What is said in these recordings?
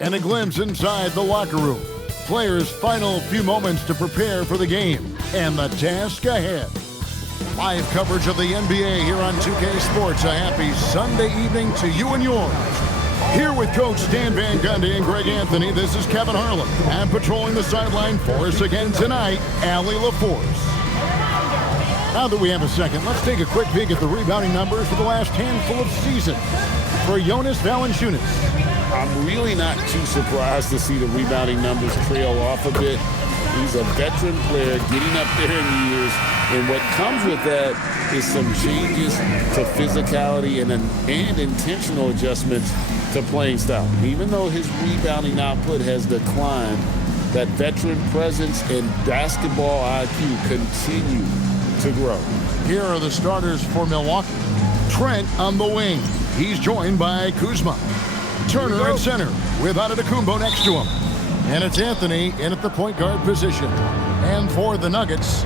And a glimpse inside the locker room. Players' final few moments to prepare for the game and the task ahead. Live coverage of the NBA here on 2K Sports. A happy Sunday evening to you and yours. Here with Coach Dan Van Gundy and Greg Anthony, this is Kevin Harlan. And patrolling the sideline for us again tonight, Allie LaForce. Now that we have a second, let's take a quick peek at the rebounding numbers for the last handful of seasons for Jonas Valanciunas. I'm really not too surprised to see the rebounding numbers trail off a bit. He's a veteran player getting up there in years, and what comes with that is some changes to physicality and intentional adjustments to playing style. Even though his rebounding output has declined, that veteran presence and basketball IQ continue to grow. Here are the starters for Milwaukee. Trent on the wing. He's joined by Kuzma. Turner at center with Antetokounmpo next to him. And it's Anthony in at the point guard position. And for the Nuggets,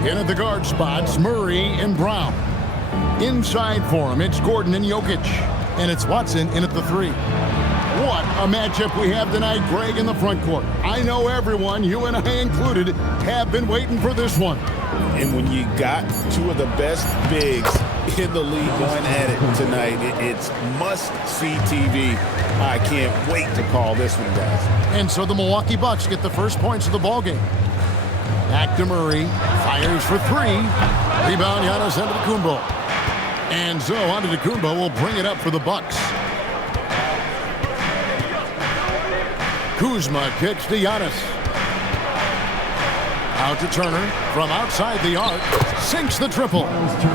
in at the guard spots, Murray and Brown. Inside for him, it's Gordon and Jokic. And it's Watson in at the three. What a matchup we have tonight, Greg, in the front court. I know everyone, you and I included, have been waiting for this one. And when you got two of the best bigs in the league going at it tonight, it's must-see TV. I can't wait to call this one, guys. And so the Milwaukee Bucks get the first points of the ballgame. Back to Murray, fires for three. Rebound, Giannis Antetokounmpo. And so Antetokounmpo will bring it up for the Bucks. Kuzma kicks to Giannis. Out to Turner from outside the arc. Sinks the triple.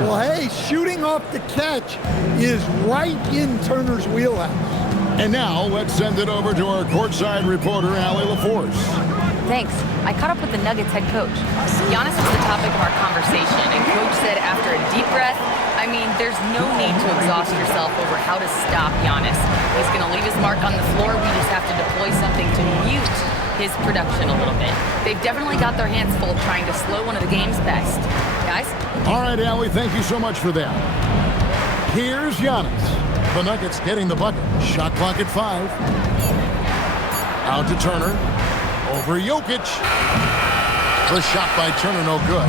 Well, hey, shooting off the catch is right in Turner's wheelhouse. And now let's send it over to our courtside reporter, Allie LaForce. Thanks. I caught up with the Nuggets head coach. Giannis was the topic of our conversation, and coach said after a deep breath, I mean, there's no need to exhaust yourself over how to stop Giannis. He's going to leave his mark on the floor. We just have to deploy something to mute his production a little bit. They've definitely got their hands full trying to slow one of the game's best. Guys? All right, Allie, thank you so much for that. Here's Giannis. The Nuggets getting the bucket. Shot clock at 5. Out to Turner. Over Jokic. The shot by Turner, no good.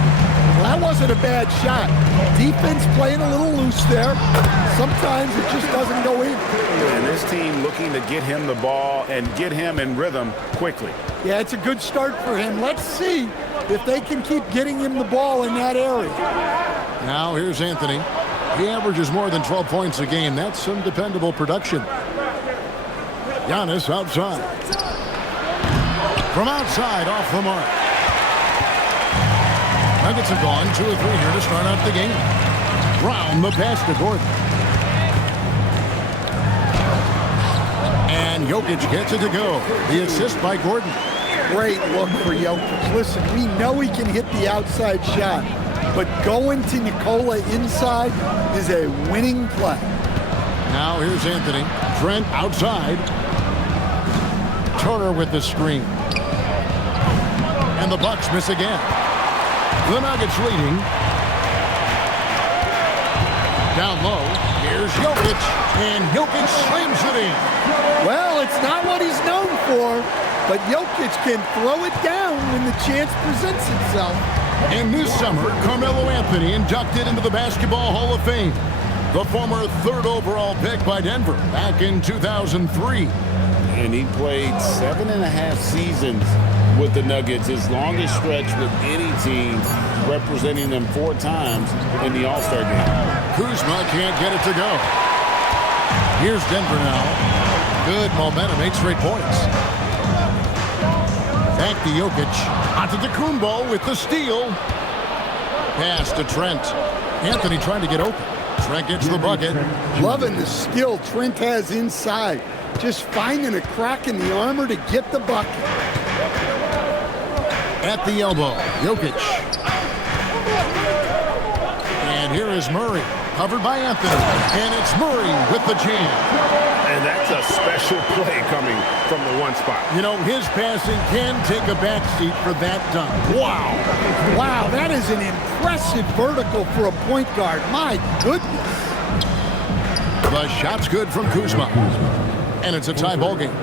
Well, that wasn't a bad shot. Defense playing a little loose there. Sometimes it just doesn't go in. And this team looking to get him the ball and get him in rhythm quickly. Yeah, it's a good start for him. Let's see if they can keep getting him the ball in that area. Now here's Anthony. He averages more than 12 points a game. That's some dependable production. Giannis outside. From outside, off the mark. Nuggets have gone 2 of 3 here to start out the game. Brown, the pass to Gordon. And Jokic gets it to go. The assist by Gordon. Great look for Jokic. Listen, we know he can hit the outside shot, but going to Nikola inside is a winning play. Now here's Anthony. Trent outside. Turner with the screen. And the Bucks miss again. The Nuggets leading. Down low. Here's Jokic. And Jokic slams it in. Well, it's not what he's known for, but Jokic can throw it down when the chance presents itself. And this summer, Carmelo Anthony inducted into the Basketball Hall of Fame. The former 3rd overall pick by Denver back in 2003. And he played 7.5 seasons with the Nuggets, his longest stretch with any team, representing them 4 times in the All-Star game. Kuzma can't get it to go. Here's Denver now. Good momentum, 8 straight points. Back to Jokic. Antetokounmpo with the steal. Pass to Trent. Anthony trying to get open. Trent gets the bucket. Loving the skill Trent has inside. Just finding a crack in the armor to get the bucket. At the elbow, Jokic. And here is Murray, covered by Anthony. And it's Murray with the jam. And that's a special play coming from the one spot. You know, his passing can take a backseat for that dunk. Wow. Wow, that is an impressive vertical for a point guard. My goodness. The shot's good from Kuzma. And it's a tie ball game.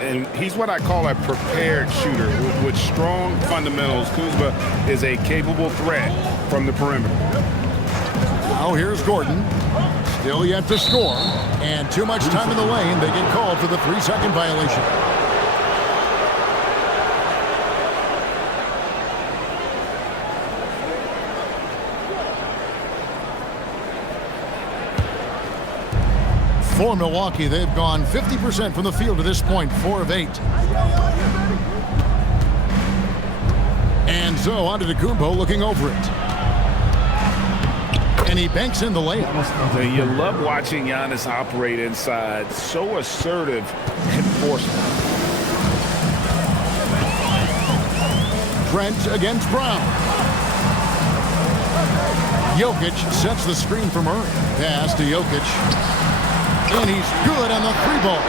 and he's what I call a prepared shooter. With strong fundamentals, Kuzma is a capable threat from the perimeter. Now here's Gordon. Still yet to score. And too much time in the lane. They get called for the 3-second violation. For Milwaukee, they've gone 50% from the field to this point, 4 of 8. And so Antetokounmpo looking over it. And he banks in the layup. You love watching Giannis operate inside. So assertive and forceful. Trent against Brown. Jokic sets the screen for Murray. Pass to Jokic. And he's good on the 3-ball.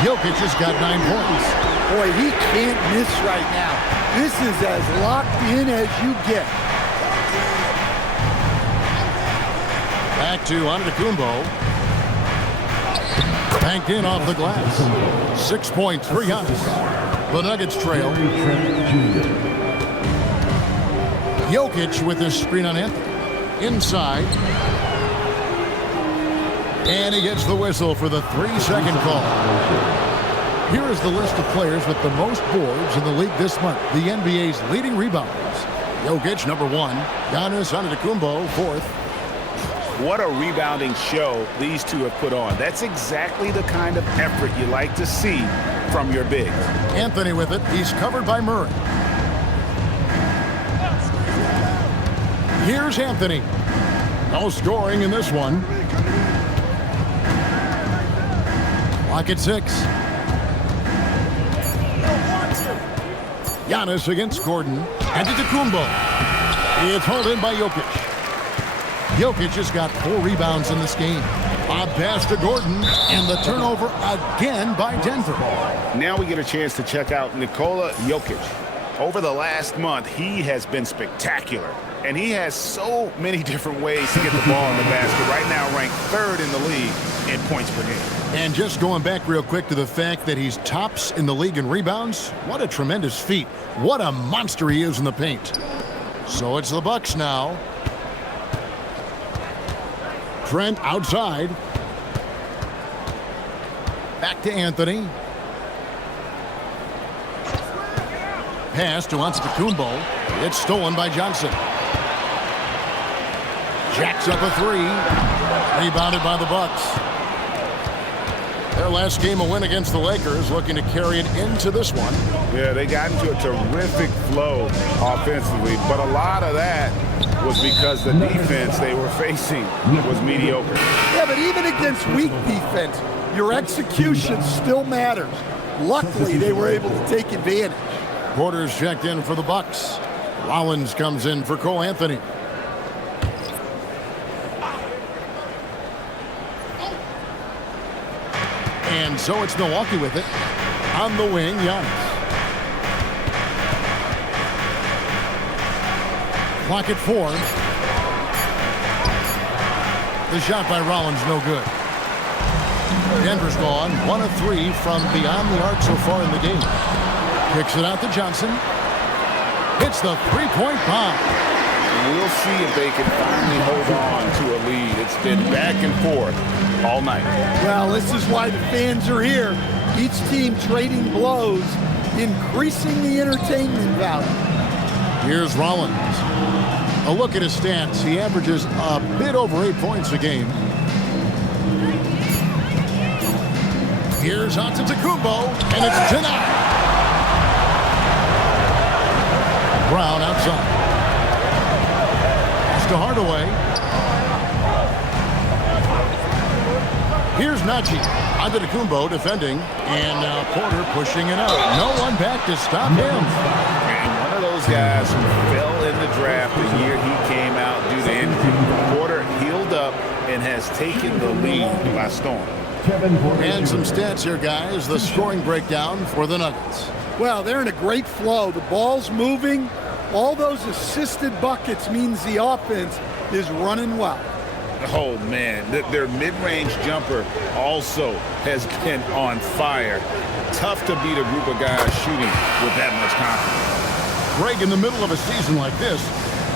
Jokic has got 9 points. Boy, he can't miss right now. This is as locked in as you get. Back to Antetokounmpo. Banked in off the glass. 6 points for Giannis. The Nuggets trail. Jokic with this screen on Anthony. Inside. And he gets the whistle for the 3-second call. Here is the list of players with the most boards in the league this month. The NBA's leading rebounders. Jokic, number 1. Giannis Antetokounmpo, 4th. What a rebounding show these two have put on. That's exactly the kind of effort you like to see from your bigs. Anthony with it. He's covered by Murray. Here's Anthony. No scoring in this one. Clock at 6. Giannis against Gordon. Antetokounmpo. It's hauled in by Jokic. Jokic has got 4 rebounds in this game. A pass to Gordon, and the turnover again by Denver. Now we get a chance to check out Nikola Jokic. Over the last month, he has been spectacular. And he has so many different ways to get the ball in the basket. Right now ranked 3rd in the league in points per game. And just going back real quick to the fact that he's tops in the league in rebounds, what a tremendous feat. What a monster he is in the paint. So it's the Bucks now. Trent outside. Back to Anthony. Pass to Antetokounmpo. It's stolen by Johnson. Jacks up a 3. Rebounded by the Bucks. Their last game, a win against the Lakers, looking to carry it into this one. Yeah, they got into a terrific flow offensively, but a lot of that was because the defense they were facing was mediocre. Yeah, but even against weak defense, your execution still matters. Luckily, they were able to take advantage. Porter's checked in for the Bucks. Rollins comes in for Cole Anthony. And so it's Milwaukee with it. On the wing, Giannis. Clock at 4. The shot by Rollins, no good. Denver's gone 1 of 3 from beyond the arc so far in the game. Kicks it out to Johnson. Hits the 3-point bomb. We'll see if they can finally hold on to a lead. It's been back and forth all night. Well, this is why the fans are here. Each team trading blows, increasing the entertainment value. Here's Rollins. A look at his stats. He averages a bit over 8 points a game. Here's Antetokounmpo, and it's denied. Brown outside. It's to Hardaway. Here's Najee. Antetokounmpo defending, and now Porter pushing it out. No one back to stop him. And one of those guys who fell in the draft the year he came out due to injury. Porter healed up and has taken the lead by storm. And some stats here, guys. The scoring breakdown for the Nuggets. Well, they're in a great flow. The ball's moving. All those assisted buckets means the offense is running well. Oh, man, their mid-range jumper also has been on fire. Tough to beat a group of guys shooting with that much confidence. Greg, in the middle of a season like this,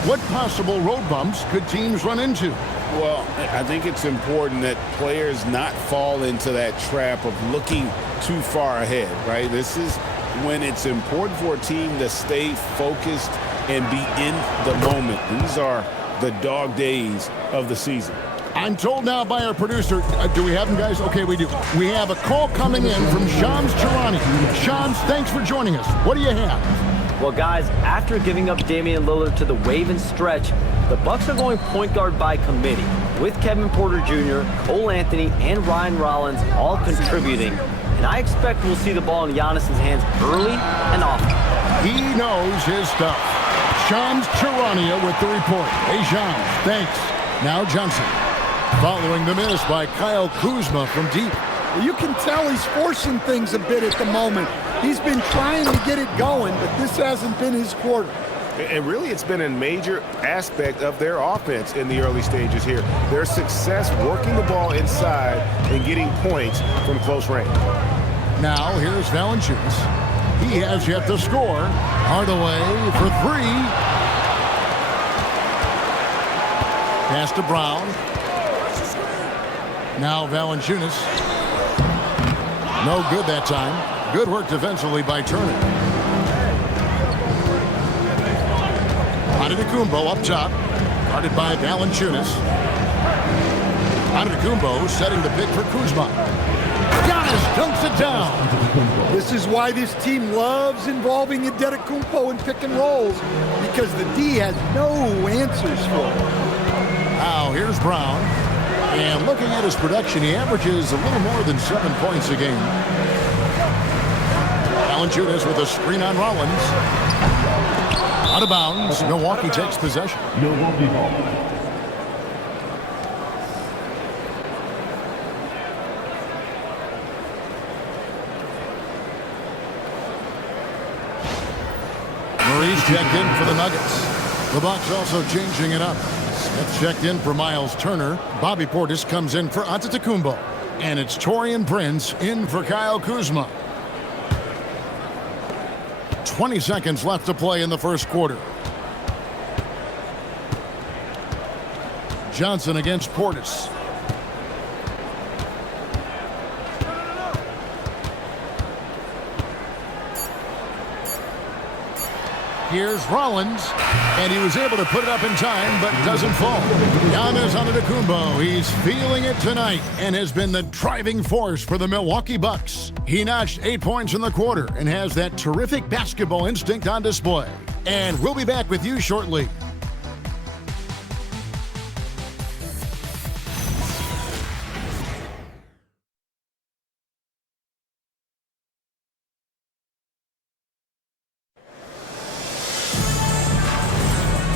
what possible road bumps could teams run into? Well, I think it's important that players not fall into that trap of looking too far ahead, right? This is when it's important for a team to stay focused and be in the moment. These are the dog days of the season. I'm told now by our producer, do we have him, guys? Okay, we do. We have a call coming in from Shams Charania. Shams, thanks for joining us. What do you have? Well, guys, after giving up Damian Lillard to the wave and stretch, the Bucks are going point guard by committee, with Kevin Porter Jr., Cole Anthony, and Ryan Rollins all contributing. And I expect we'll see the ball in Giannis's hands early and often. He knows his stuff. Shams Charania with the report. Hey, Shams, thanks. Now Johnson. Following the miss by Kyle Kuzma from deep. Well, you can tell he's forcing things a bit at the moment. He's been trying to get it going, but this hasn't been his quarter. And really, it's been a major aspect of their offense in the early stages here. Their success working the ball inside and getting points from close range. Now, here's Valanciunas. He has yet to score. Hardaway for three. Pass to Brown. Now Valanciunas. No good that time. Good work defensively by Turner. Antetokounmpo up top. Guarded by Valanciunas. Antetokounmpo setting the pick for Kuzma. Giannis dunks it down. This is why this team loves involving Antetokounmpo in pick and rolls, because the D has no answers for it. Now here's Brown. And looking at his production, he averages a little more than 7 points a game. Valanciunas with a screen on Rollins. Out of bounds. Milwaukee takes possession. Milwaukee ball. Murray's checked in for the Nuggets. The Bucks also changing it up. Smith checked in for Miles Turner. Bobby Portis comes in for Antetokounmpo. And it's Taurean Prince in for Kyle Kuzma. 20 seconds left to play in the first quarter. Johnson against Portis. Here's Rollins, and he was able to put it up in time, but doesn't fall. Giannis Antetokounmpo, he's feeling it tonight and has been the driving force for the Milwaukee Bucks. He notched 8 points in the quarter and has that terrific basketball instinct on display. And we'll be back with you shortly.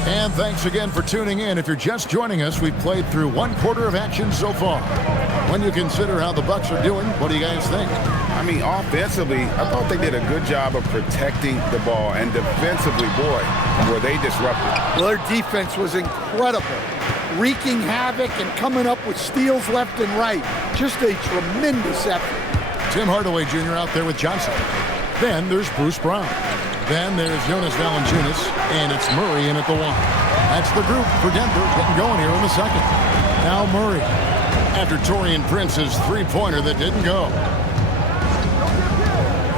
And thanks again for tuning in. If you're just joining us, we've played through one quarter of action so far. When you consider how the Bucks are doing, what do you guys think? I mean, offensively, I thought they did a good job of protecting the ball. And defensively, boy, were they disruptive. Well, their defense was incredible, wreaking havoc and coming up with steals left and right. Just a tremendous effort. Tim Hardaway Jr. out there with Johnson. Then there's Bruce Brown. Then there's Jonas Valanciunas, and it's Murray in at the one. That's the group for Denver getting going here in the second. Now Murray, after Taurean Prince's three-pointer that didn't go.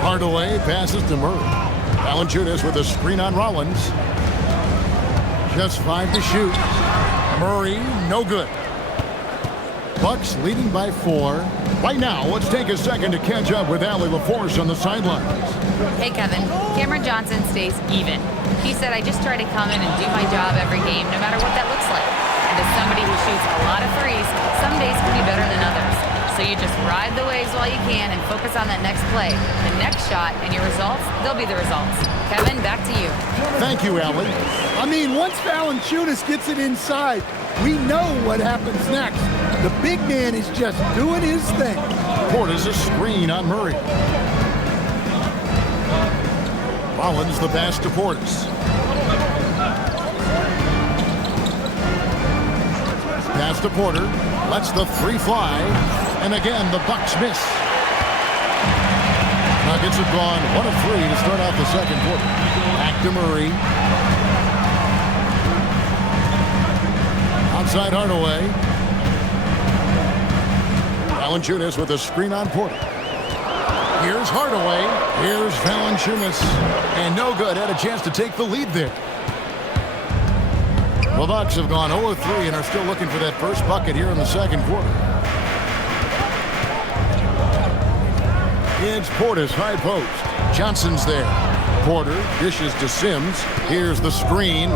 Hardaway passes to Murray. Valanciunas with a screen on Rollins. Just 5 to shoot. Murray, no good. Bucks leading by 4. Right now, let's take a second to catch up with Allie LaForce on the sidelines. Hey, Kevin. Cameron Johnson stays even. He said, I just try to come in and do my job every game, no matter what that looks like. And as somebody who shoots a lot of threes, some days can be better than others. So you just ride the waves while you can and focus on that next play. The next shot and your results, they'll be the results. Kevin, back to you. Thank you, Allie. I mean, once Valanciunas gets it inside, we know what happens next. The big man is just doing his thing. Portis a screen on Murray. Rollins the pass to Portis. Pass to Porter. Lets the three fly. And again, the Bucks miss. Nuggets have gone 1 of 3 to start off the second quarter. Back to Murray. Outside Hardaway. Valanciunas with a screen on Porter. Here's Hardaway. Here's Valanciunas. And no good. Had a chance to take the lead there. The Bucks have gone 0 of 3 and are still looking for that first bucket here in the second quarter. It's Portis, high post. Johnson's there. Porter dishes to Sims. Here's the screen.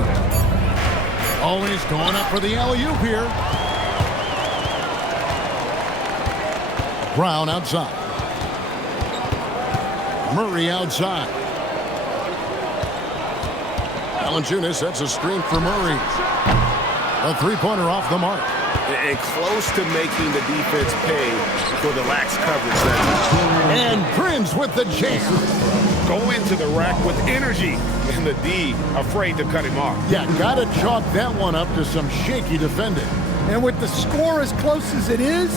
Oh, he's going up for the alley-oop here. Brown outside. Murray outside. Valanciunas sets a screen for Murray. A three-pointer off the mark. And close to making the defense pay for the lax coverage there. And Prince with the jam. Go into the rack with energy. And the D afraid to cut him off. Yeah, gotta chalk that one up to some shaky defending. And with the score as close as it is,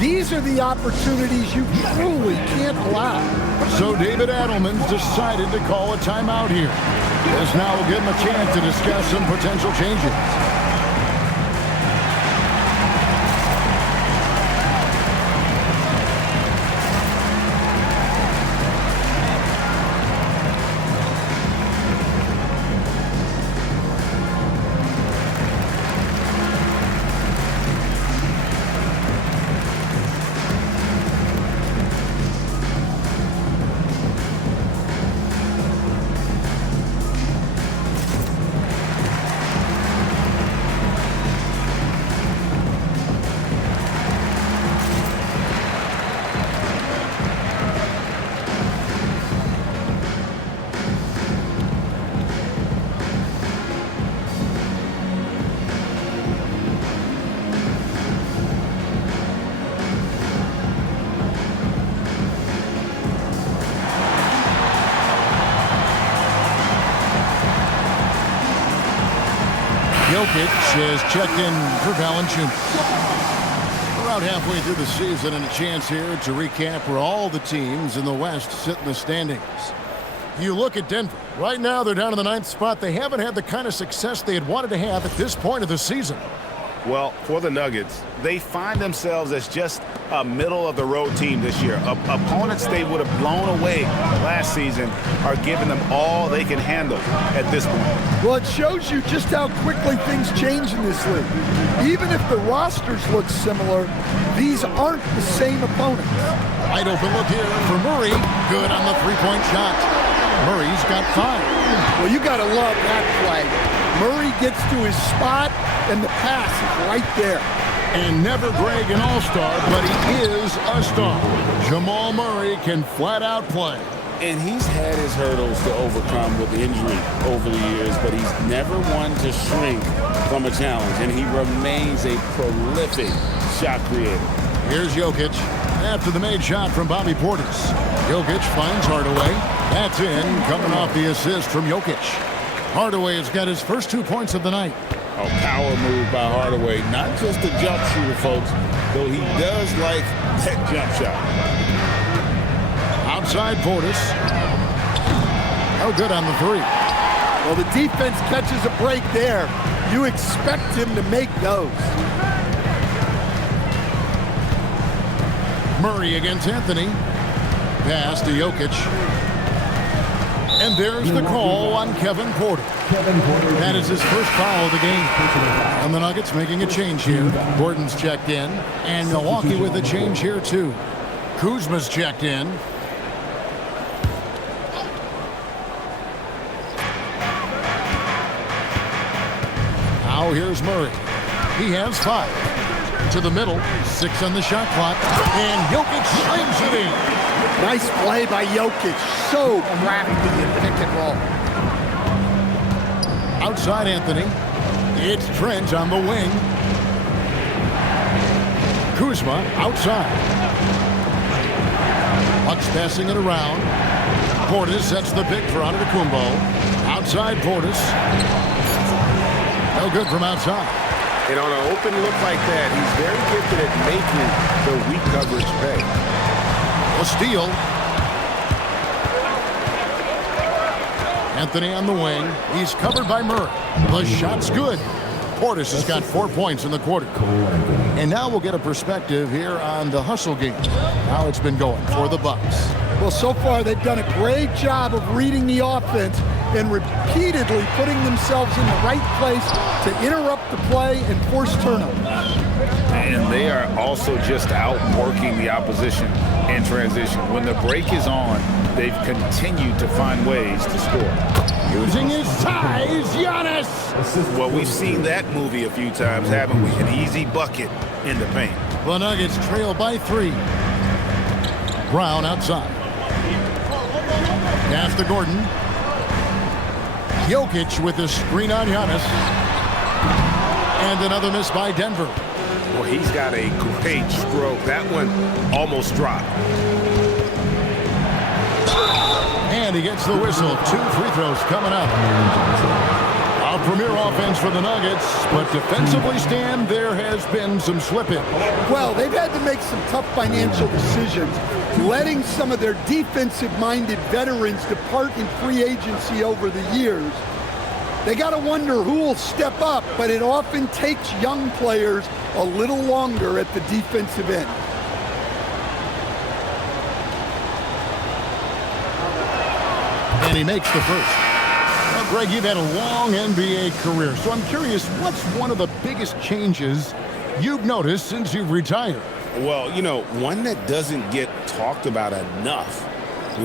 these are the opportunities you truly can't allow. So David Adelman's decided to call a timeout here. This now will give him a chance to discuss some potential changes. Jokic has checked in for Valanciunas. Around halfway through the season and a chance here to recap where all the teams in the West sit in the standings. You look at Denver. Right now they're down in the 9th spot. They haven't had the kind of success they had wanted to have at this point of the season. Well, for the Nuggets, they find themselves as just a middle-of-the-road team this year. Opponents they would have blown away last season are giving them all they can handle at this point. Well, it shows you just how quickly things change in this league. Even if the rosters look similar, these aren't the same opponents. Wide open look here for Murray. Good on the three-point shot. Murray's got 5. Well, you got to love that play. Murray gets to his spot, and the pass is right there. And never Greg an all-star, but he is a star. Jamal Murray can flat out play. And he's had his hurdles to overcome with injury over the years, but he's never one to shrink from a challenge, and he remains a prolific shot creator. Here's Jokic after the made shot from Bobby Portis. Jokic finds Hardaway. That's in, coming off the assist from Jokic. Hardaway has got his first 2 points of the night. A power move by Hardaway, not just a jump shooter, folks, though he does like that jump shot. Outside Portis. Oh, good on the 3. Well, the defense catches a break there. You expect him to make those. Murray against Anthony. Pass to Jokic. And there's the call on Kevin Porter. That is his first foul of the game. And the Nuggets making a change here. Gordon's checked in. And Milwaukee with a change here, too. Kuzma's checked in. Now here's Murray. He has 5. To the middle. 6 on the shot clock. And Jokic slams it in. Nice play by Jokic. So crafty in pick and roll. Outside Anthony. It's Trent on the wing. Kuzma outside. Bucks passing it around. Portis sets the pick for Antetokounmpo. Outside Portis. No good from outside. And on an open look like that, he's very gifted at making the weak coverage pay. A steal. Anthony on the wing. He's covered by Murray. The shot's good. Portis has got 4 points in the quarter. And now we'll get a perspective here on the hustle game. How it's been going for the Bucks. Well, so far they've done a great job of reading the offense and repeatedly putting themselves in the right place to interrupt the play and force turnovers. And they are also just outworking the opposition in transition. When the break is on, they've continued to find ways to score. Using his size, Giannis! Well, we've seen that movie a few times, haven't we? An easy bucket in the paint. The Nuggets trail by 3. Brown outside. Pass to Gordon. Jokic with the screen on Giannis. And another miss by Denver. Well, he's got a great stroke. That one almost dropped. And he gets the whistle. 2 free throws coming up. Our premier offense for the Nuggets, but defensively, Stan, there has been some slippage. Well, they've had to make some tough financial decisions, letting some of their defensive-minded veterans depart in free agency over the years. They got to wonder who will step up, but it often takes young players a little longer at the defensive end. And he makes the first. Well, Greg, you've had a long NBA career, so I'm curious, what's one of the biggest changes you've noticed since you've retired? Well, you know, one that doesn't get talked about enough,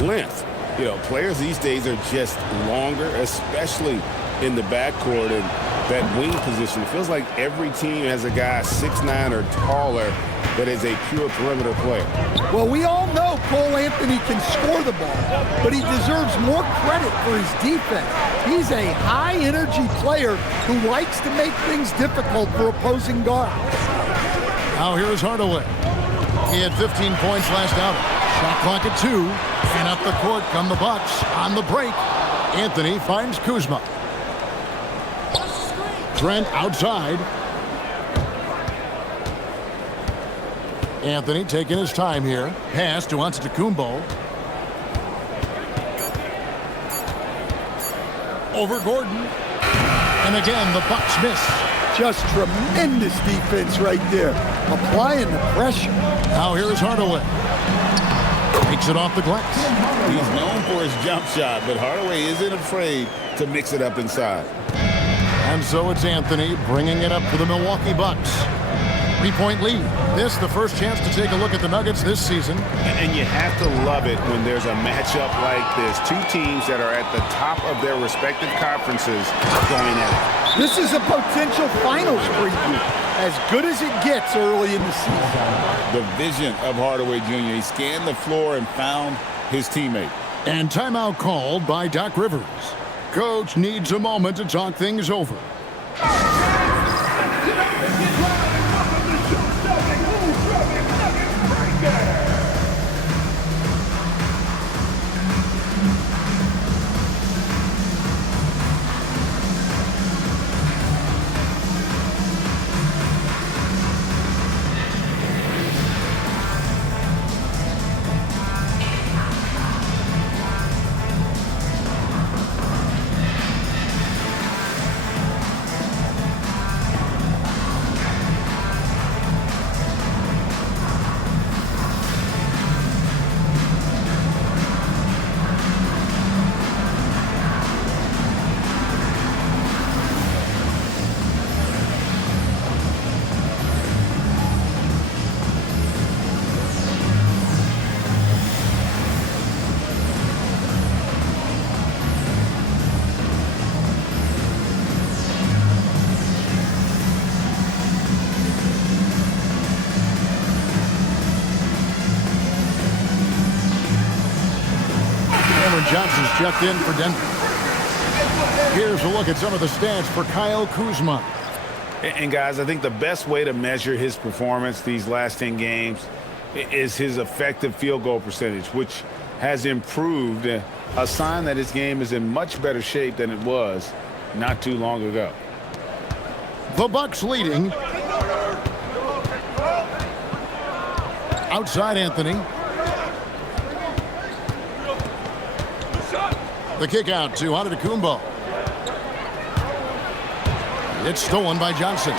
length. You know, players these days are just longer, especially in the backcourt and that wing position. It feels like every team has a guy 6'9" or taller that is a pure perimeter player. Well, we all know Cole Anthony can score the ball, but he deserves more credit for his defense. He's a high-energy player who likes to make things difficult for opposing guards. Now here's Hardaway. He had 15 points last outing. Shot clock at 2. And up the court come the Bucks on the break. Anthony finds Kuzma. Trent outside. Anthony taking his time here. Pass to Antetokounmpo. Over Gordon. And again, the Bucks miss. Just tremendous defense right there. Applying the pressure. Now here's Hardaway. Takes it off the glass. He's known for his jump shot, but Hardaway isn't afraid to mix it up inside. And so it's Anthony bringing it up for the Milwaukee Bucks. 3-point lead. This the first chance to take a look at the Nuggets this season. And you have to love it when there's a matchup like this. Two teams that are at the top of their respective conferences going at it. This is a potential finals preview. As good as it gets early in the season. The vision of Hardaway Jr. He scanned the floor and found his teammate. And timeout called by Doc Rivers. Coach needs a moment to talk things over. Johnson's checked in for Denver. Here's a look at some of the stats for Kyle Kuzma. And guys, I think the best way to measure his performance these last 10 games is his effective field goal percentage, which has improved, a sign that his game is in much better shape than it was not too long ago. The Bucks leading. Outside Anthony. The kick out to Antetokounmpo. It's stolen by Johnson.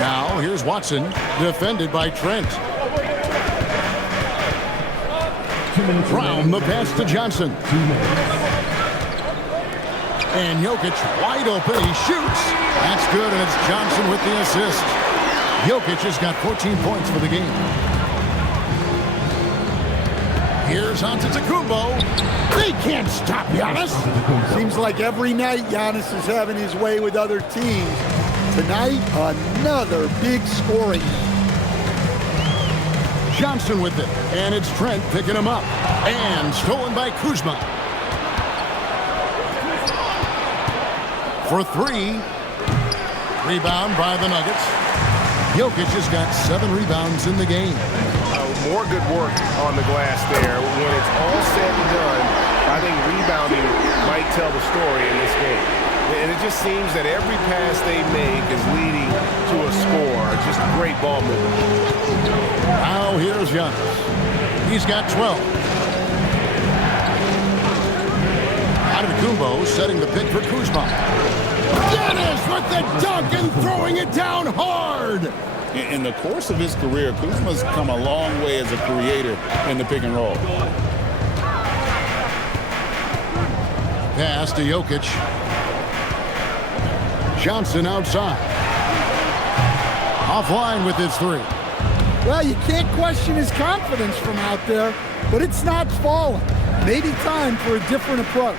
Now here's Watson, defended by Trent. Brown, the pass to Johnson. And Jokic wide open, he shoots. That's good, and it's Johnson with the assist. Jokic has got 14 points for the game. Here's Antetokounmpo. They can't stop Giannis. Seems like every night Giannis is having his way with other teams. Tonight, another big scoring. Johnson with it, and it's Trent picking him up. And stolen by Kuzma. For three. Rebound by the Nuggets. Jokic has got 7 rebounds in the game. More good work on the glass there. When it's all said and done, I think rebounding might tell the story in this game. And it just seems that every pass they make is leading to a score. Just great ball movement. Now here's Giannis. He's got 12. Antetokounmpo setting the pick for Kuzma. Giannis with the dunk and throwing it down hard. In the course of his career, Kuzma's come a long way as a creator in the pick and roll. Pass to Jokic. Johnson outside. Offline with his 3. Well, you can't question his confidence from out there, but it's not falling. Maybe time for a different approach.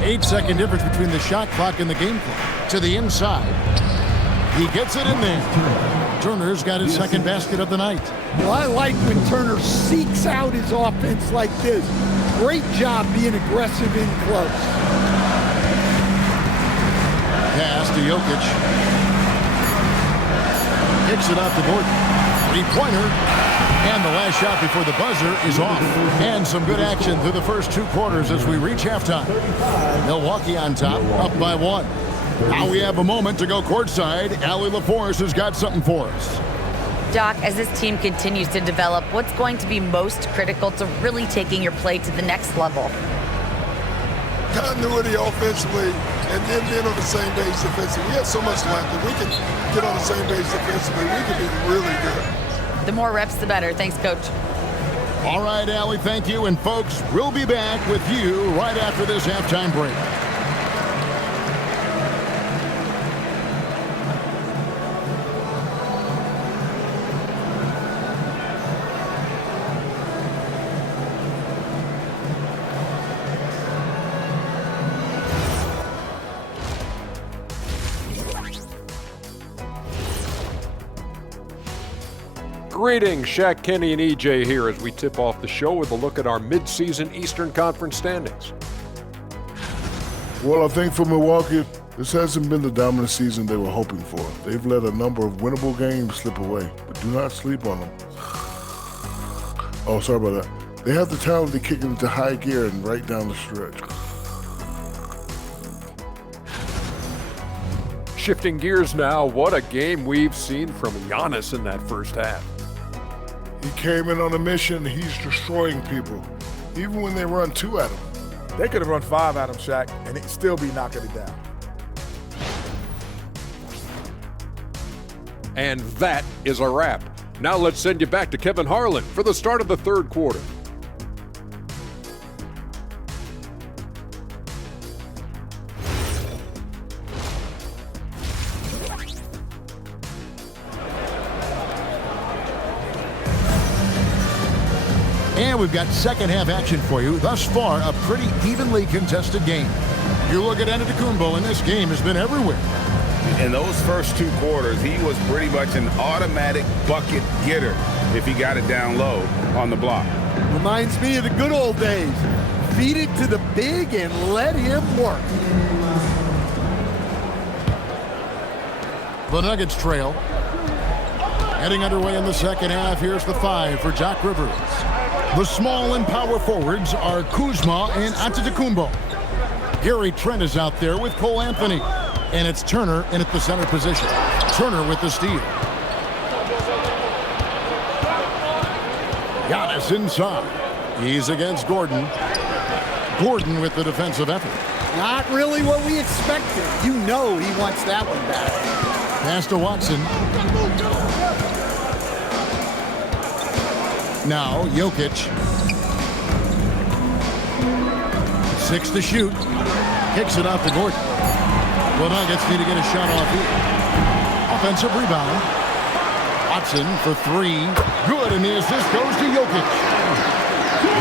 8-second difference between the shot clock and the game clock. To the inside. He gets it in there. Turner's got his second basket of the night. Well, I like when Turner seeks out his offense like this. Great job being aggressive in close. Pass to Jokic. Kicks it off the board. 3-pointer. And the last shot before the buzzer is off. And some good action through the first 2 quarters as we reach halftime. Milwaukee on top, up by 1. Now we have a moment to go courtside. Allie LaForce has got something for us. Doc, as this team continues to develop, what's going to be most critical to really taking your play to the next level? Continuity offensively and then being on the same page defensively. We have so much left. If we can get on the same page defensively, we can be really good. The more reps, the better. Thanks, Coach. All right, Allie, thank you. And folks, we'll be back with you right after this halftime break. Greetings, Shaq, Kenny, and EJ here as we tip off the show with a look at our midseason Eastern Conference standings. Well, I think for Milwaukee, this hasn't been the dominant season they were hoping for. They've let a number of winnable games slip away, but do not sleep on them. Oh, sorry about that. They have the talent to kick it into high gear and right down the stretch. Shifting gears now, what a game we've seen from Giannis in that first half. He came in on a mission. He's destroying people, even when they run 2 at him. They could have run 5 at him, Shaq, and he'd still be knocking it down. And that is a wrap. Now let's send you back to Kevin Harlan for the start of the third quarter. And we've got second half action for you. Thus far, a pretty evenly contested game. You look at Antetokounmpo, and this game has been everywhere. In those first 2 quarters, he was pretty much an automatic bucket getter if he got it down low on the block. Reminds me of the good old days. Feed it to the big and let him work. The Nuggets trail. Heading underway in the second half. Here's the 5 for Doc Rivers. The small and power forwards are Kuzma and Antetokounmpo. Gary Trent is out there with Cole Anthony. And it's Turner in at the center position. Turner with the steal. Giannis inside. He's against Gordon. Gordon with the defensive effort. Not really what we expected. You know he wants that one back. Pass to Watson. Now Jokic. 6 to shoot. Kicks it out to Gordon. The Nuggets need to get a shot off here. Offensive rebound. Watson for 3. Good, and the assist goes to Jokic.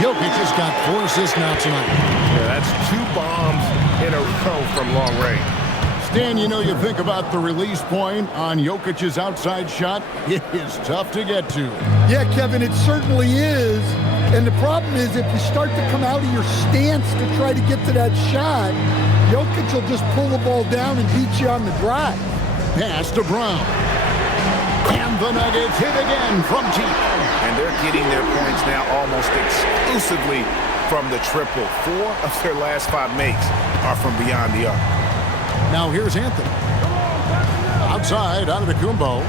Jokic has got 4 assists now tonight. Yeah, that's 2 bombs in a row from long range. Stan, you know, you think about the release point on Jokic's outside shot. It is tough to get to. Yeah, Kevin, it certainly is. And the problem is if you start to come out of your stance to try to get to that shot, Jokic will just pull the ball down and beat you on the drive. Pass to Brown. And the Nuggets hit again from deep. And they're getting their points now almost exclusively from the triple. 4 of their last 5 makes are from beyond the arc. Now here's Anthony. Outside, out of the Kumbo.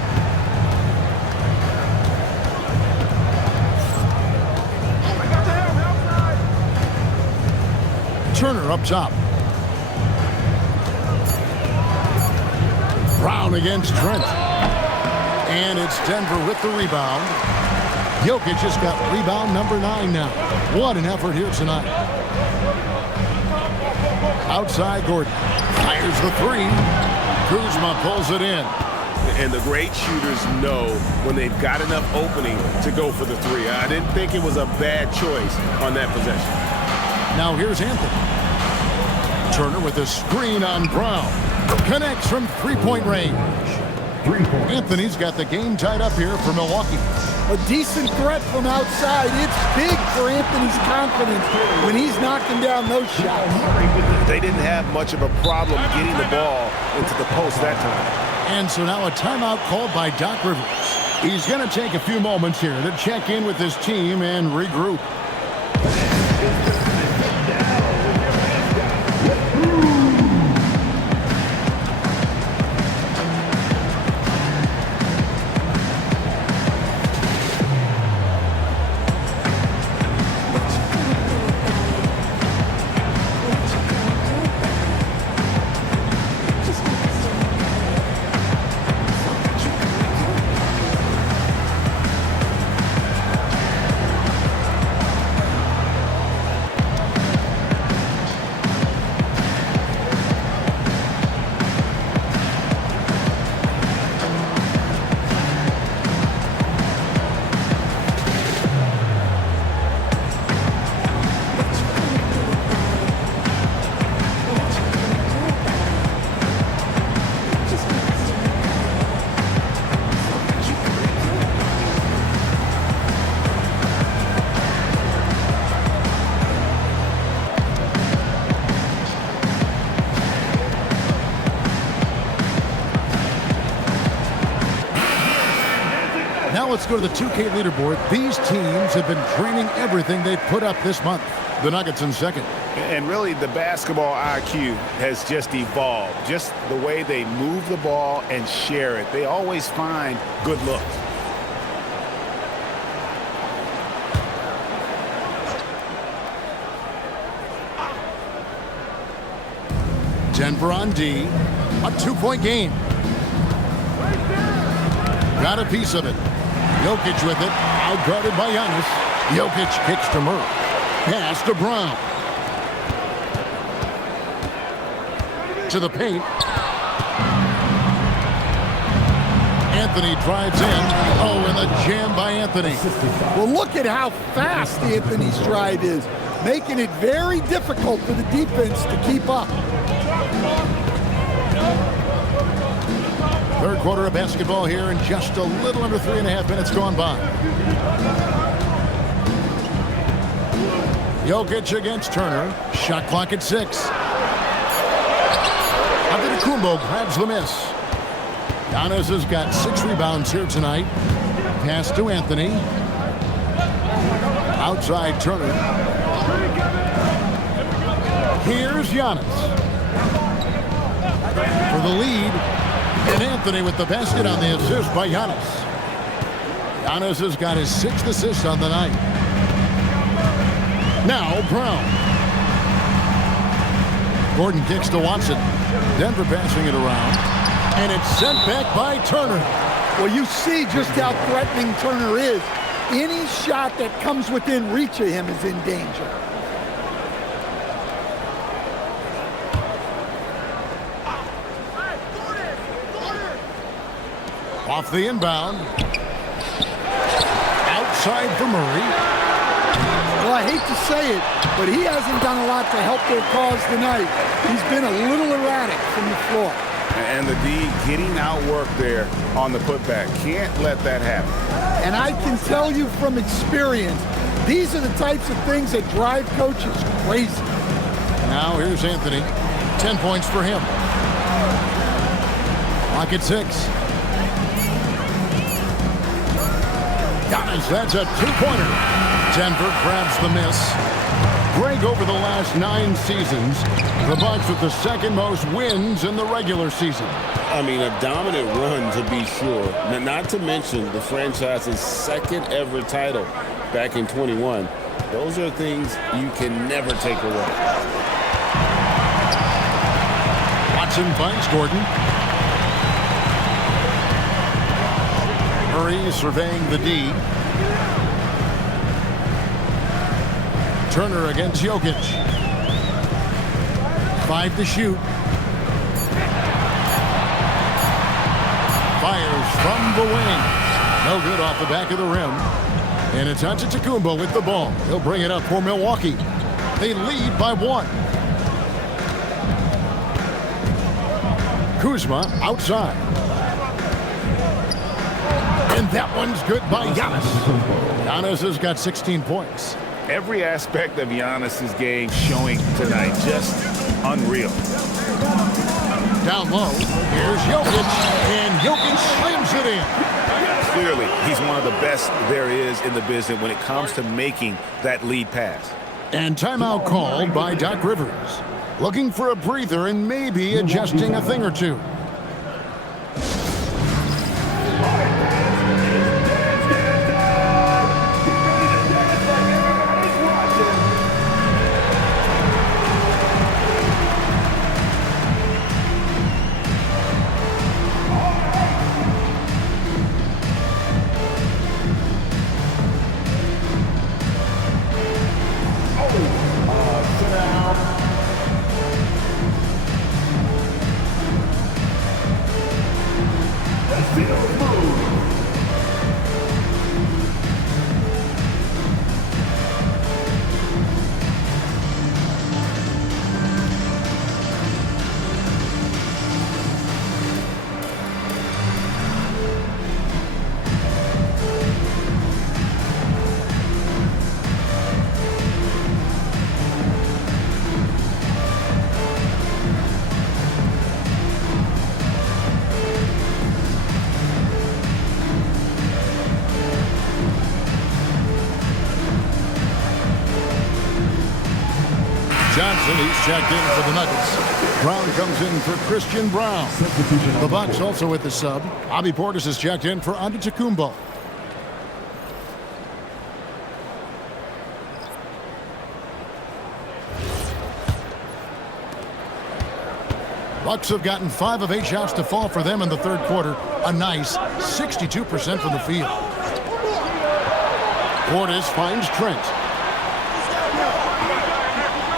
Turner up top. Brown against Trent. And it's Denver with the rebound. Jokic has got rebound number 9 now. What an effort here tonight. Outside Gordon. Fires the 3. Kuzma pulls it in. And the great shooters know when they've got enough opening to go for the 3. I didn't think it was a bad choice on that possession. Now here's Anthony. Turner with a screen on Brown. Connects from 3-point range. Anthony's got the game tied up here for Milwaukee. A decent threat from outside. It's big for Anthony's confidence when he's knocking down those shots. They didn't have much of a problem getting the ball into the post that time. And so now a timeout called by Doc Rivers. He's going to take a few moments here to check in with his team and regroup. Now let's go to the 2K leaderboard. These teams have been training everything they've put up this month. The Nuggets in second. And really, the basketball IQ has just evolved. Just the way they move the ball and share it. They always find good looks. Denver on D. A 2-point game. Got a piece of it. Jokic with it. Outguarded by Giannis. Jokic kicks to Murray. Pass to Brown. To the paint. Anthony drives in. Oh, and the jam by Anthony. Well, look at how fast Anthony's drive is, making it very difficult for the defense to keep up. Third quarter of basketball here, and just a little under 3.5 minutes gone by. Jokic against Turner. Shot clock at 6. Antetokounmpo grabs the miss. Giannis has got 6 rebounds here tonight. Pass to Anthony. Outside Turner. Here's Giannis. For the lead. And Anthony with the basket on the assist by Giannis. Giannis has got his 6th assist on the night. Now Brown. Gordon kicks to Watson. Denver passing it around. And it's sent back by Turner. Well, you see just how threatening Turner is. Any shot that comes within reach of him is in danger. Off the inbound. Outside for Murray. Well, I hate to say it, but he hasn't done a lot to help their cause tonight. He's been a little erratic from the floor. And the D getting outworked there on the putback. Can't let that happen. And I can tell you from experience, these are the types of things that drive coaches crazy. Now here's Anthony. 10 points for him. Clock at 6. Giannis, that's a 2-pointer. Denver grabs the miss. Greg, over the last 9 seasons, the Bucks with the 2nd most wins in the regular season. I mean, a dominant run to be sure. Now, not to mention the franchise's 2nd ever title back in 21. Those are things you can never take away. Watson finds Gordon. Murray surveying the D. Turner against Jokic. 5 to shoot. Fires from the wing. No good off the back of the rim. And it's Antetokounmpo with the ball. He'll bring it up for Milwaukee. They lead by 1. Kuzma outside. And that one's good by Giannis. Giannis has got 16 points. Every aspect of Giannis's game showing tonight. Just unreal. Down low. Here's Jokic. And Jokic slams it in. Clearly, he's one of the best there is in the business when it comes to making that lead pass. And timeout called by Doc Rivers. Looking for a breather and maybe adjusting a thing or two. Johnson, he's checked in for the Nuggets. Brown comes in for Christian Brown. The Bucks also with the sub. Bobby Portis is checked in for Antetokounmpo. Bucks have gotten 5 of 8 shots to fall for them in the 3rd quarter. A nice 62% from the field. Portis finds Trent.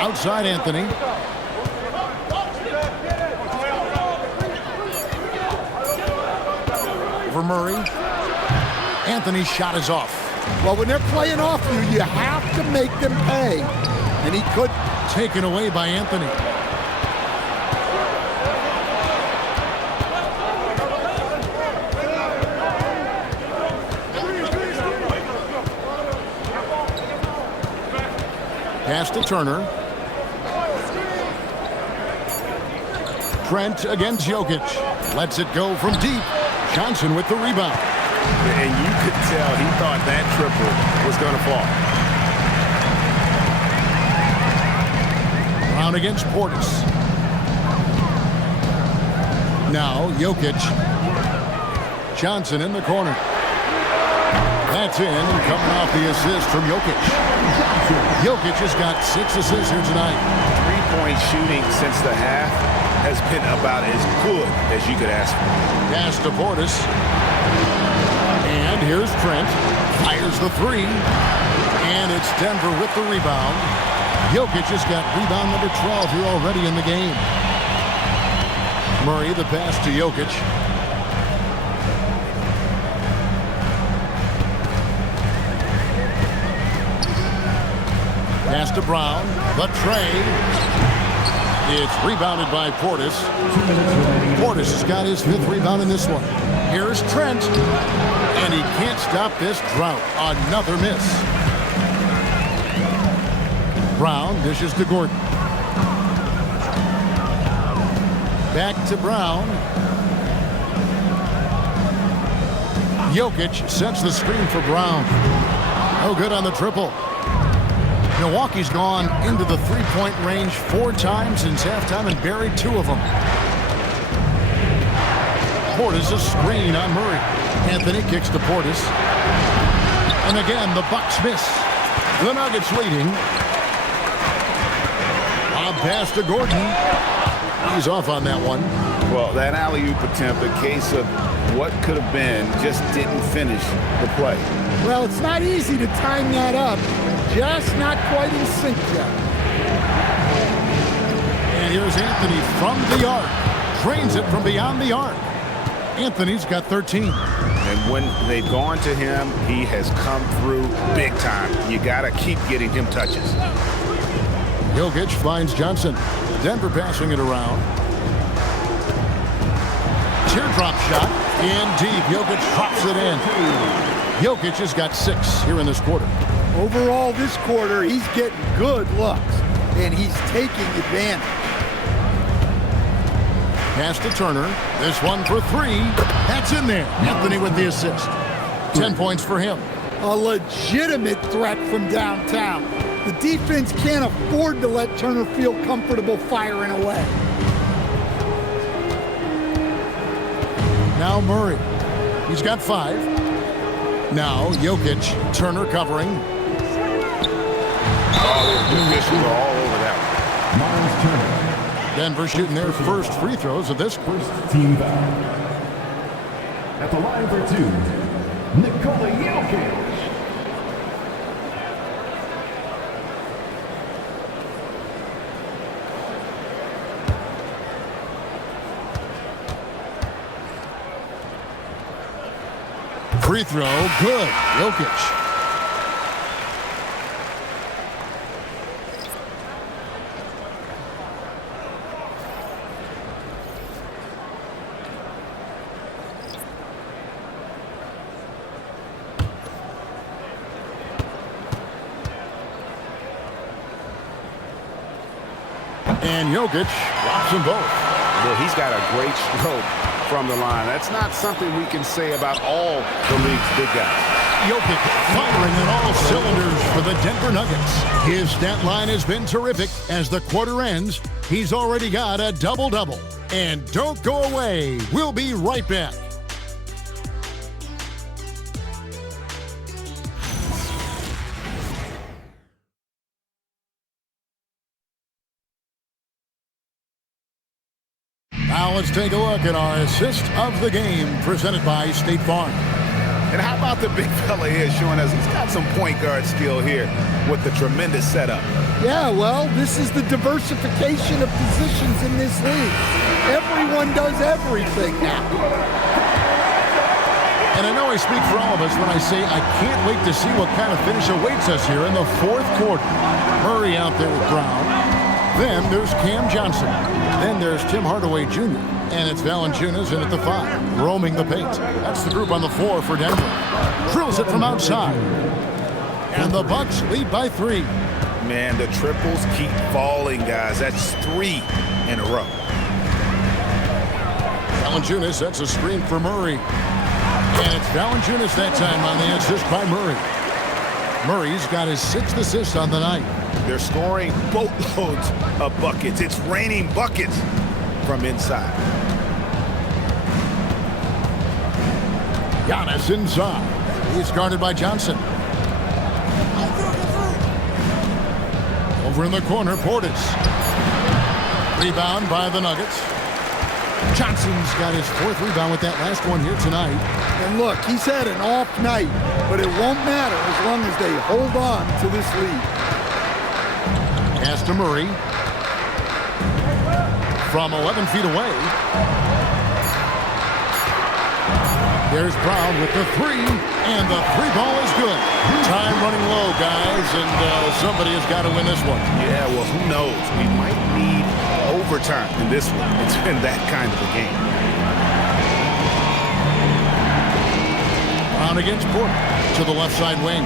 Outside Anthony. For Murray. Anthony's shot is off. Well, when they're playing off you have to make them pay. And he could. Taken away by Anthony. Pass to Turner. Trent against Jokic. Lets it go from deep. Johnson with the rebound. And you could tell he thought that triple was going to fall. Brown against Portis. Now Jokic. Johnson in the corner. That's in, and coming off the assist from Jokic. Jokic has got 6 assists here tonight. Three-point shooting since the half has been about as good as you could ask for. Pass to Portis. And here's Trent. Fires the 3. And it's Denver with the rebound. Jokic has got rebound number 12 here already in the game. Murray, the pass to Jokic. Pass to Brown. The tray. It's rebounded by Portis. Portis has got his 5th rebound in this one. Here's Trent. And he can't stop this drought. Another miss. Brown dishes to Gordon. Back to Brown. Jokic sets the screen for Brown. No good on the triple. Milwaukee's gone into the 3-point range 4 times since halftime and buried 2 of them. Portis a screen on Murray. Anthony kicks to Portis. And again, the Bucks miss. The Nuggets leading. Lob pass to Gordon. He's off on that one. Well, that alley-oop attempt, a case of what could have been, just didn't finish the play. Well, it's not easy to time that up. Just not quite in sync yet. And here's Anthony from the arc. Drains it from beyond the arc. Anthony's got 13. And when they've gone to him, he has come through big time. You got to keep getting him touches. Jokic finds Johnson. Denver passing it around. Teardrop shot. In deep. Jokic drops it in. Jokic has got 6 here in this quarter. Overall, this quarter, he's getting good looks, and he's taking advantage. Pass to Turner. This one for 3. That's in there. Anthony with the assist. 10 points for him. A legitimate threat from downtown. The defense can't afford to let Turner feel comfortable firing away. Now Murray. He's got 5. Now Jokic. Turner covering. The officials are all over that one. Denver shooting their first free throws of this quarter. Team foul. At the line for 2, Nikola Jokic. Free throw, good. Jokic. And Jokic drops them both. Well, he's got a great stroke from the line. That's not something we can say about all the league's big guys. Jokic firing on all cylinders for the Denver Nuggets. His stat line has been terrific. As the quarter ends, he's already got a double-double. And don't go away. We'll be right back. Now let's take a look at our assist of the game presented by State Farm. And how about the big fella here showing us he's got some point guard skill here with the tremendous setup. Yeah, well, this is the diversification of positions in this league. Everyone does everything now. And I know I speak for all of us when I say I can't wait to see what kind of finish awaits us here in the 4th quarter. Murray out there with Brown. Then there's Cam Johnson. Then there's Tim Hardaway Jr. And it's Valanciunas in at the 5, roaming the paint. That's the group on the floor for Denver. Drills it from outside. And the Bucks lead by 3. Man, the triples keep falling, guys. That's 3 in a row. Valanciunas sets a screen for Murray. And it's Valanciunas that time on the assist by Murray. Murray's got his 6th assist on the night. They're scoring boatloads of buckets. It's raining buckets from inside. Giannis inside. He's guarded by Johnson. Over in the corner, Portis. Rebound by the Nuggets. Johnson's got his 4th rebound with that last one here tonight. And look, he's had an off night, but it won't matter as long as they hold on to this lead. Pass to Murray. From 11 feet away. There's Brown with the 3, and the 3 ball is good. Time running low, guys, and somebody has got to win this one. Yeah, well, who knows? We might need overtime in this one. It's been that kind of a game. Brown against Porter to the left side wing.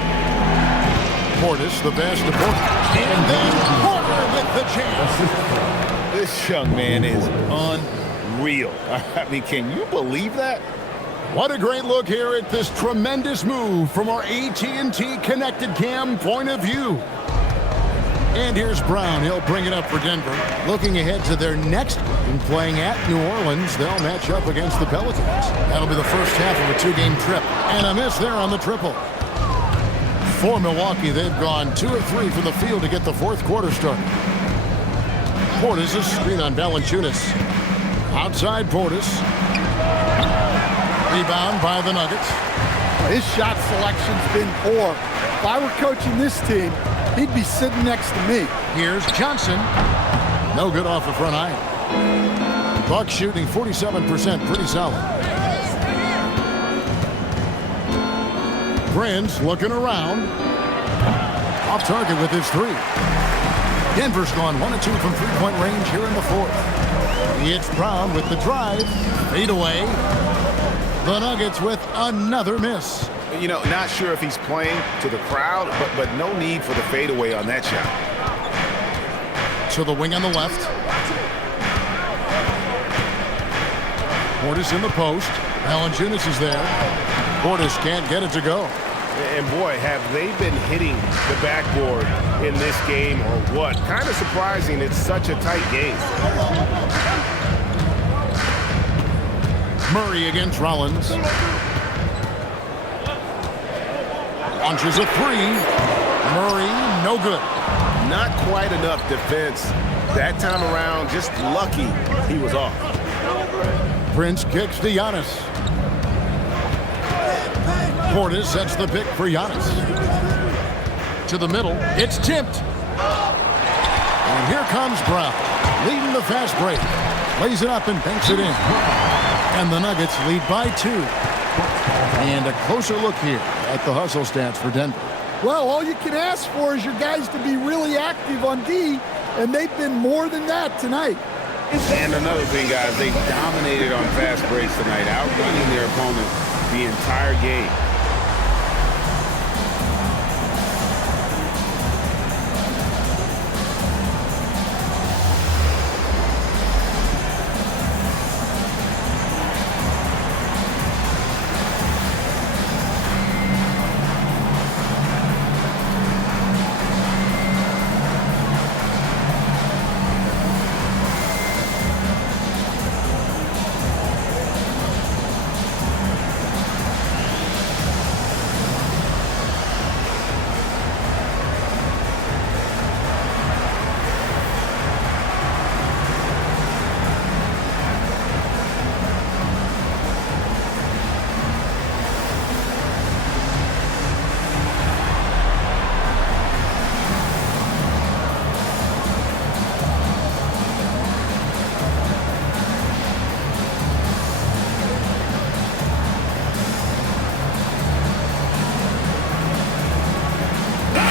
Portis, the pass to Porter. And then Porter with the chance. This young man is unreal. I mean, can you believe that? What a great look here at this tremendous move from our AT&T Connected Cam point of view. And here's Brown. He'll bring it up for Denver. Looking ahead to their next game, playing at New Orleans, they'll match up against the Pelicans. That'll be the first half of a 2-game trip. And a miss there on the triple. For Milwaukee, they've gone 2 of 3 from the field to get the 4th quarter started. Portis, a screen on Valanciunas. Outside Portis. Rebound by the Nuggets. His shot selection's been poor. If I were coaching this team, he'd be sitting next to me. Here's Johnson. No good off the front eye. Bucks shooting 47%, pretty solid. Prince looking around. Off target with his 3. Denver's gone 1 of 2 from 3-point range here in the 4th. It's Brown with the drive. Fade away. The Nuggets with another miss. You know, not sure if he's playing to the crowd, but no need for the fadeaway on that shot. To the wing on the left. Portis in the post. Valanciunas is there. Portis can't get it to go. And boy, have they been hitting the backboard in this game or what? Kind of surprising. It's such a tight game. Murray against Rollins. Launches a 3. Murray, no good. Not quite enough defense that time around. Just lucky he was off. Prince kicks to Giannis. Portis sets the pick for Giannis. To the middle. It's tipped. And here comes Brown, leading the fast break. Lays it up and banks it in. And the Nuggets lead by 2. And a closer look here at the hustle stats for Denver. Well, all you can ask for is your guys to be really active on D, and they've been more than that tonight. And another thing, guys, they dominated on fast breaks tonight, outrunning their opponent the entire game.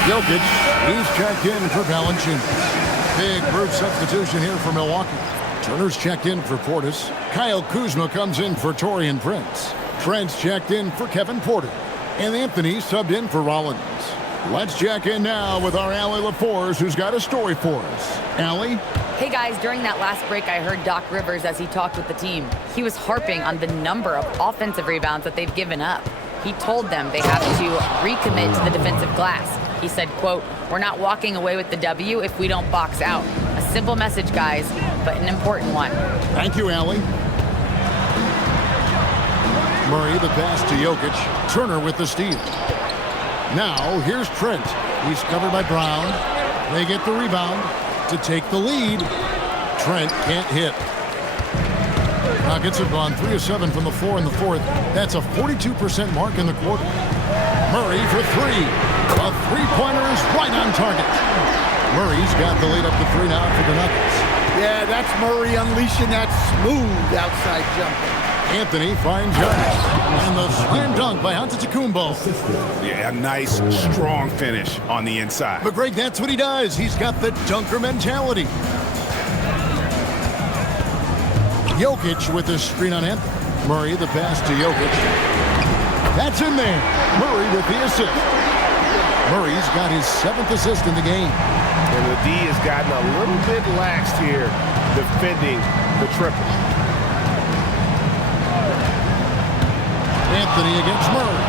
Jokic, he's checked in for Valanciunas. Big group substitution here for Milwaukee. Turner's checked in for Portis. Kyle Kuzma comes in for Taurean Prince. Trent's checked in for Kevin Porter. And Anthony subbed in for Rollins. Let's check in now with our Allie LaForce, who's got a story for us. Allie? Hey guys, during that last break, I heard Doc Rivers as he talked with the team. He was harping on the number of offensive rebounds that they've given up. He told them they have to recommit to the defensive glass. He said, quote, "We're not walking away with the W if we don't box out." A simple message, guys, but an important one. Thank you, Allie. Murray, the pass to Jokic. Turner with the steal. Now, here's Trent. He's covered by Brown. They get the rebound to take the lead. Trent can't hit. Nuggets have gone 3 of 7 from the floor in the fourth. That's a 42% mark in the quarter. Murray for three. A three-pointer is right on target. Murray's got the lead up to 3 now for the Nuggets. Yeah, that's Murray unleashing that smooth outside jumper. Anthony finds Giannis. And the slam dunk by Antetokounmpo. Yeah, a nice, strong finish on the inside. But Greg, that's what he does. He's got the dunker mentality. Jokic with the screen on Anthony. Murray, the pass to Jokic. That's in there. Murray with the assist. Murray's got his 7th assist in the game. And the D has gotten a little bit laxed here defending the triple. Anthony against Murray.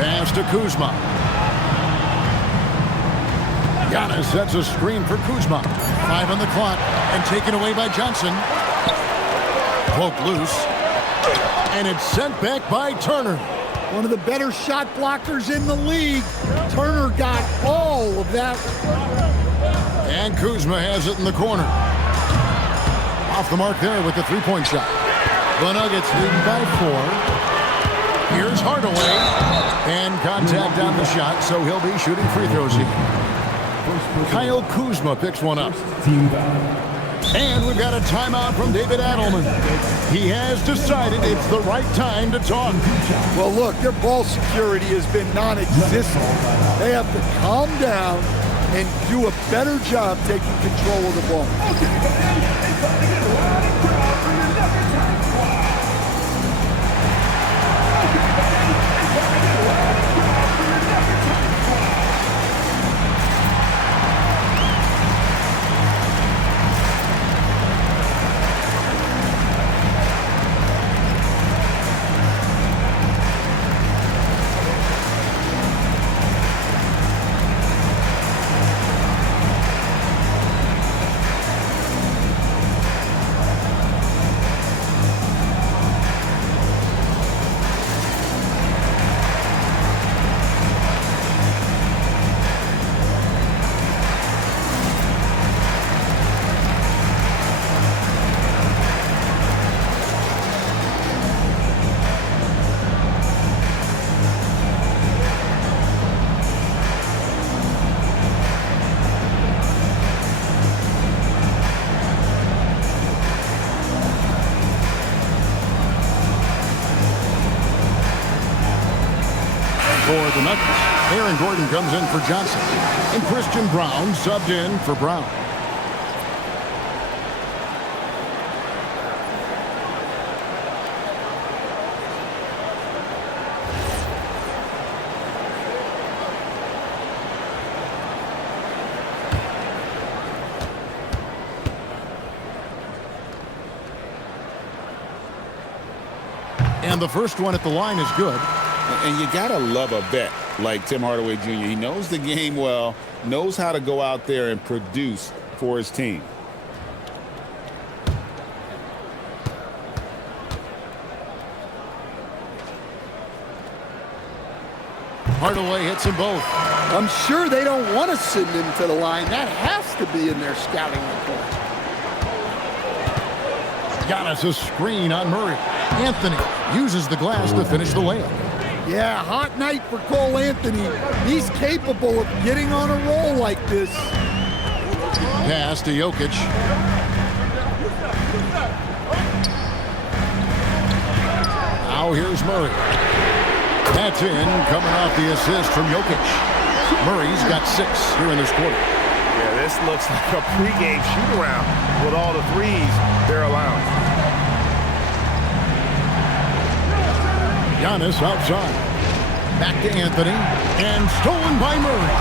Pass to Kuzma. Giannis sets a screen for Kuzma. 5 on the clock and taken away by Johnson. Poke loose. And it's sent back by Turner. One of the better shot blockers in the league. Turner got all of that. And Kuzma has it in the corner. Off the mark there with the three-point shot. The Nuggets leading by 4. Here's Hardaway. And contact on the shot, so he'll be shooting free throws here. Kyle Kuzma picks one up. And we've got a timeout from David Adelman. He has decided it's the right time to talk. Well, look, their ball security has been non-existent. They have to calm down and do a better job taking control of the ball. For the Nuggets, Aaron Gordon comes in for Johnson. And Christian Brown subbed in for Brown. And the first one at the line is good. And you got to love a vet like Tim Hardaway Jr. He knows the game well, knows how to go out there and produce for his team. Hardaway hits them both. I'm sure they don't want to send him to the line. That has to be in their scouting report. Giannis a screen on Murray. Anthony uses the glass to finish the layup. Yeah, hot night for Cole Anthony. He's capable of getting on a roll like this. Pass to Jokic. Now here's Murray. That's in, coming off the assist from Jokic. Murray's got 6 here in this quarter. Yeah, this looks like a pregame shoot-around with all the threes they're allowing. Giannis outside. Back to Anthony. And stolen by Murray.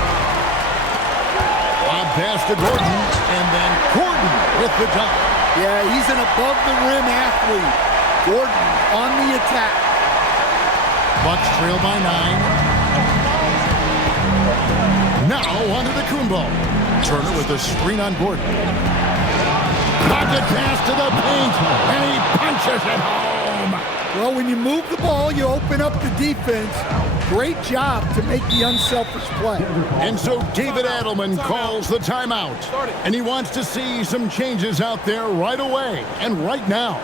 A pass to Gordon. And then Gordon with the dunk. Yeah, he's an above-the-rim athlete. Gordon on the attack. Bucks trail by 9. Now onto the Kumbo. Turner with the screen on Gordon. Pocket pass to the paint, and he punches it home. Well, when you move the ball, you open up the defense. Great job to make the unselfish play. And so David Adelman calls the timeout. And he wants to see some changes out there right away and right now.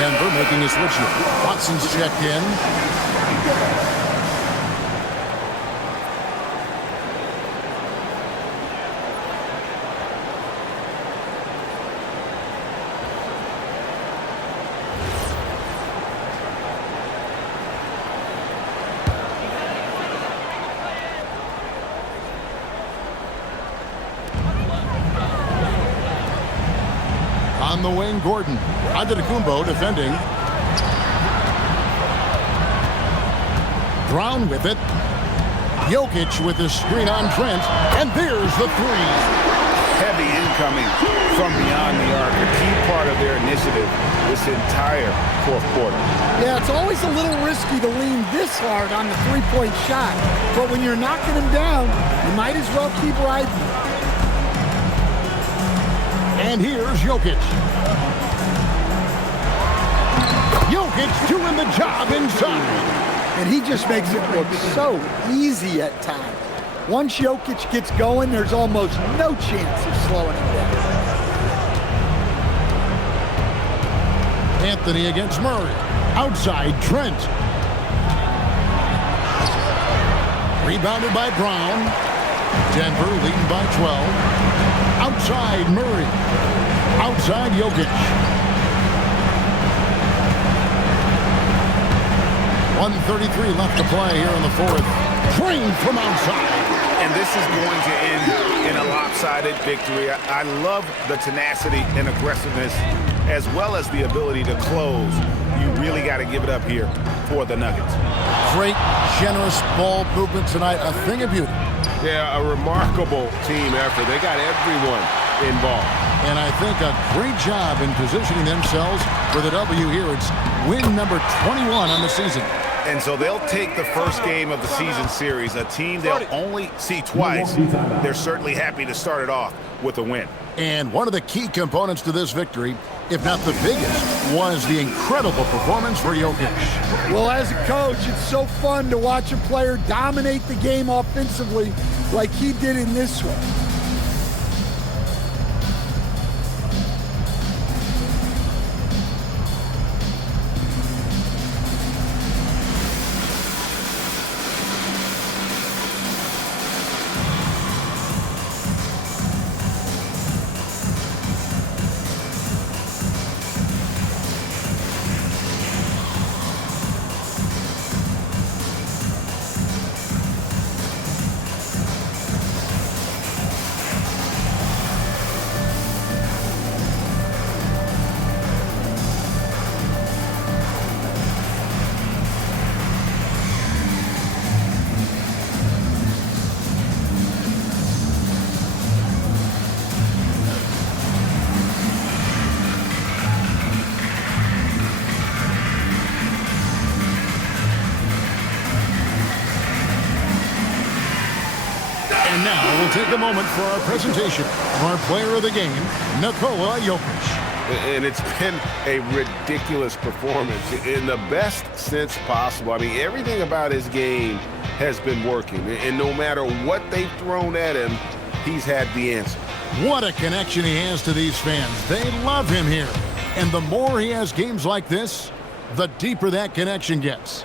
Denver making a switch here. Watson's checked in. On the wing, Gordon. Antetokounmpo defending. Brown with it. Jokic with the screen on Trent. And there's the three. Heavy incoming from beyond the arc. A key part of their initiative this entire fourth quarter. Yeah, it's always a little risky to lean this hard on the three-point shot. But when you're knocking them down, you might as well keep riding. And here's Jokic. Jokic doing the job inside. And he just makes it look so easy at times. Once Jokic gets going, there's almost no chance of slowing him down. Anthony against Murray. Outside, Trent. Rebounded by Brown. Denver leading by 12. Outside, Murray. Outside, Jokic. 1:33 left to play here in the fourth. Drained from outside. And this is going to end in a lopsided victory. I love the tenacity and aggressiveness as well as the ability to close. You really got to give it up here for the Nuggets. Great, generous ball movement tonight. A thing of beauty. Yeah, a remarkable team effort. They got everyone involved. And I think a great job in positioning themselves for the W here. It's win number 21 on the season. And so they'll take the first game of the season series, a team they'll only see twice. They're certainly happy to start it off with a win. And one of the key components to this victory, if not the biggest, was the incredible performance for Jokic. Well, as a coach, it's so fun to watch a player dominate the game offensively like he did in this one. And now we'll take a moment for our presentation of our player of the game, Nikola Jokic. And it's been a ridiculous performance in the best sense possible. I mean, everything about his game has been working. And no matter what they've thrown at him, he's had the answer. What a connection he has to these fans. They love him here. And the more he has games like this, the deeper that connection gets.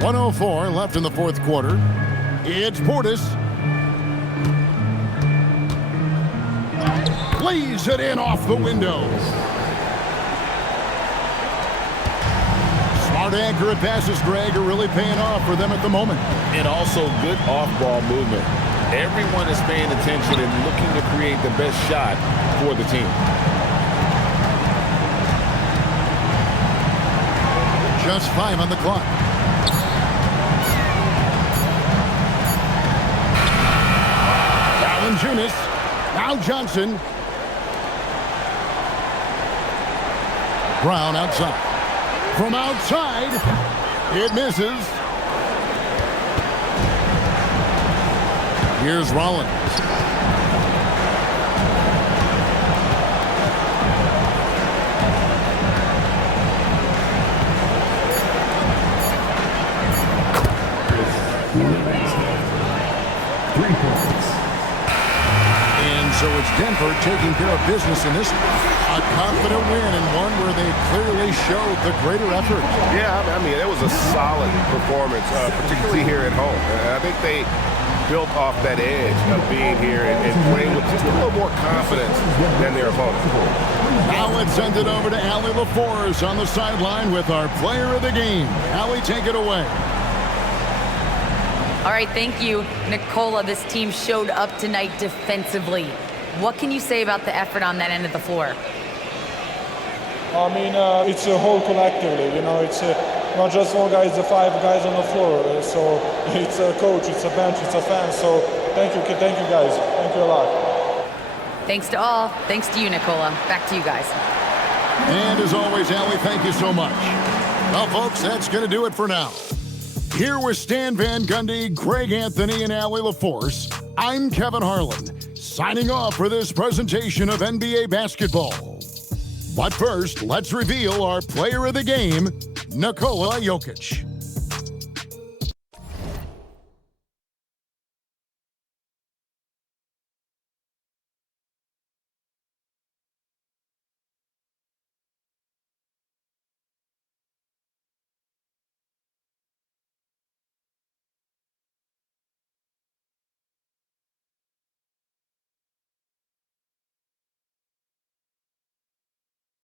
.104 left in the fourth quarter. It's Portis. Lays it in off the window. Smart, accurate passes, Greg, are really paying off for them at the moment. And also good off-ball movement. Everyone is paying attention and looking to create the best shot for the team. Just 5 on the clock. Valanciunas. Now Johnson. Brown outside. From outside, it misses. Here's Rollins. And so it's Denver taking care of business in this. A confident win and one where they clearly showed the greater effort. Yeah, I mean, it was a solid performance, particularly here at home. I think they built off that edge of being here and playing with just a little more confidence than their opponents. Now let's send it over to Allie LaForce on the sideline with our player of the game. Allie, take it away. All right, thank you, Nikola. This team showed up tonight defensively. What can you say about the effort on that end of the floor? I mean, it's a whole collectively, you know, it's not just one guy, it's the 5 guys on the floor. So it's a coach, it's a bench, it's a fan. So thank you guys. Thank you a lot. Thanks to all. Thanks to you, Nikola. Back to you guys. And as always, Allie, thank you so much. Well, folks, that's going to do it for now. Here with Stan Van Gundy, Greg Anthony, and Allie LaForce, I'm Kevin Harlan, signing off for this presentation of NBA basketball. But first, let's reveal our player of the game, Nikola Jokic.